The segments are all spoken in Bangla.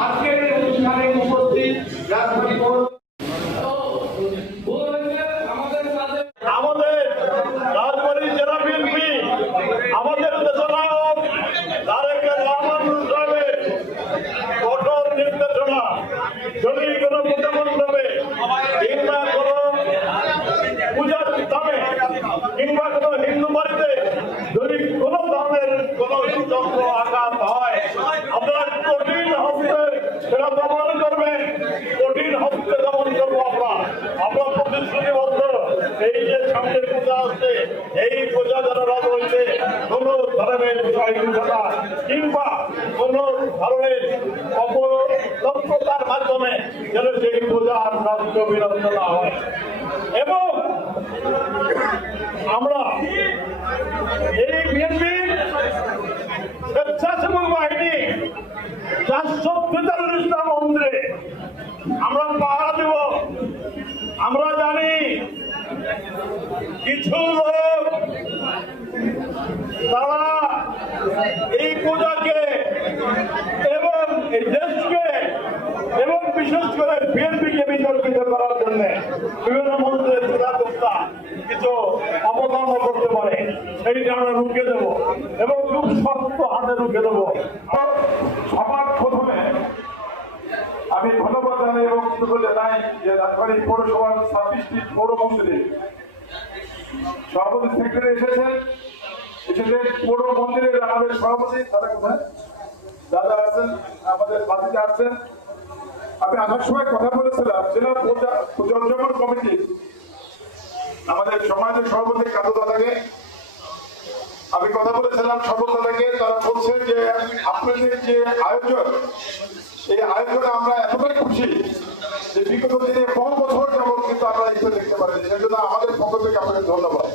আজকের এই অনুষ্ঠানে উপস্থিত রাজধানী পৌর আমাদের রাজবাড়ী জেলা বিএনপি আমাদের দেশনায়ক তারেক রহমান সাহেবের কঠোর নির্দেশনা যদি কোনো পূজা মণ্ডপে কিংবা কোনো পূজার দামে কিংবা কোনো হিন্দু বাড়িতে যদি কোনো ধরনের কোনো যন্ত্র আঘাত হয় আপনারা কঠিন হস্তে সেটা দমন করবেন কঠিন হস্তে দমন করব আমরা আমরা প্রতিশ্রুতিবদ্ধ এই যে আসছে এই পূজা বলছে কোন ধরনের সহিংসতা কিংবা কোন ধরনের অপতৎপরতার মাধ্যমে যেন সেই প্রজার নষ্ট বিরোধ না হয়। এবং আমরা এই বিএনপি স্বেচ্ছাসেবক বাহিনী চারশো তেতাল্লিশটা মন্দিরে আমরা পাহারা দেব আমরা জানি কিছু লোক, তারা এই পূজাকে এবং এই দেশকে এবং বিশেষ করে বিএনপিকে বিতর্কিত করার জন্য বিভিন্ন মন্ত্রের চিন্তা কিছু অবকর্ম করতে পারে। সেইটা আমরা রুখে দেব এবং খুব শক্ত হাতে রুখে দেব। সবার প্রথমে আমি ধন্যবাদ জানাই এবং কৃতজ্ঞ জানাই যে রাজবাড়ী পৌরসভার ছাব্বিশটি পৌরমন্ত্রী সভাপতি সেক্রেটারি এসেছেন। এসেছেন পৌর মন্দিরের আমাদের সভাপতি। দাদা কোথায়? দাদা আছেন, আমাদের বাতিতে আছেন। আমি আসার সময় কথা বলেছিলাম, জেলা পূজা কমিটি, আমাদের সমাজের সভাপতি কাদু দাদাকে। আমি কথা বলেছিলাম সর্বদা থেকে তারা বলছেন যে, আপনাদের যে আয়োজন, এই আয়োজনে আমরা এতটাই খুশি যে বিগত দিনে আমরা এটা দেখতে পারি সেই জন্য আমাদের পক্ষ থেকে আপনাকে ধন্যবাদ।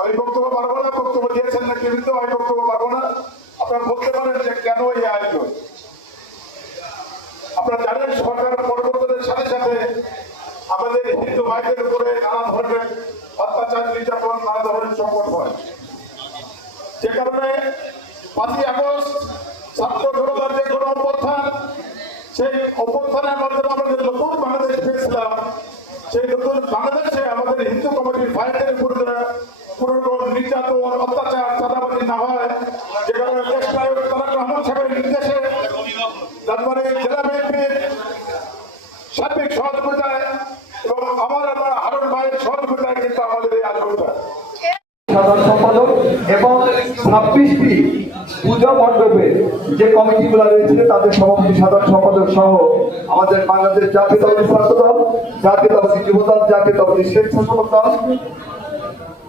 আমি বক্তব্য পারব না, বক্তব্য দিয়েছেন না কিন্তু আমি বক্তব্য পারব না। আপনারা বলতে পারেন যে কেন এই আয়োজন? আপনারা জানেন, সরকার পরিবর্তনের সাথে সাথে আমাদের হিন্দু ভাইদের উপরে নানা ধরনের অত্যাচার, নির্যাতন, নানা ধরনের সংকট হয়। যে কারণে পাঁচই আগস্ট ছাত্র জনতার যে কোনো অভ্যুত্থান সেই অভ্যুত্থানের মাধ্যমে আমাদের নতুন বাংলাদেশ পেয়েছিলাম সেই নতুন বাংলাদেশে আমাদের হিন্দু কমিটির ভাইদের উপরে কোনো নির্যাতন, অত্যাচার, চাঁদাবাজি না হয়, যেখানে রহমান সাহেবের নির্দেশে তারপরে জেলা বিএনপির সার্বিক সহযোগিতায় এবং আমার আমার হারুন ভাইয়ের সহযোগিতায় কিন্তু আমাদের এই সম্পাদক এবং ছাব্বিশটি পূজা মণ্ডপে যে কমিটিগুলো রয়েছে, তাদের সভাপতি, সাধারণ সম্পাদক সহ আমাদের বাংলাদেশ জাতীয়তাবাদী ছাত্র দল জাতীয়তাবাদী যুব দল জাতীয়তাবাদী স্বেচ্ছাসেবক দল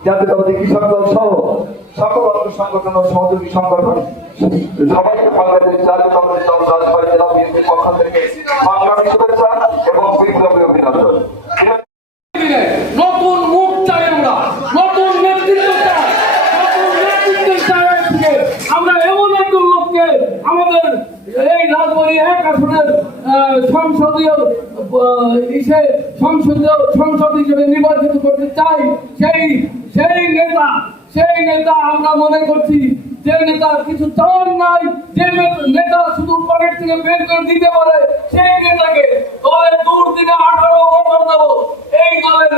জাতীয়তাবাদী কৃষক দল সহ সকল অঙ্গ সংগঠন ও সহযোগী সংগঠন সবাইকে বাংলাদেশ জাতীয়তাবাদী দল, রাজবাড়ী, জেলা বিএনপির পক্ষ থেকে সংগ্রামী শুভেচ্ছা এবং বিপ্লবী আমরা এমন একজন লোককে আমাদের এই রাজবাড়ী এক আসনের সংসদীয় সংসদীয় সংসদ হিসেবে নির্বাচিত করতে চাই। সেই সেই নেতা সেই নেতা আমরা মনে করছি যে নেতা কিছু চাওয়ার নাই, যে নেতা- শুধু পকেট থেকে বের করে দিতে পারে, সেই নেতাকে দলে দূর দিনে আঠারো বছর দেবো এই দলের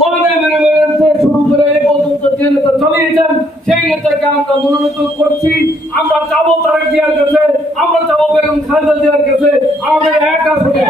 মনে মেরে মেরে শুরু করে এই পর্যন্ত যে নেতা চালিয়েছেন সেই নেতাকে আমরা মনোনীত করছি, আমরা যাব তারেক জিয়ার কাছে, আমরা যাব বেগম খালেদা জিয়ার কাছে, আমাদের এক আসনে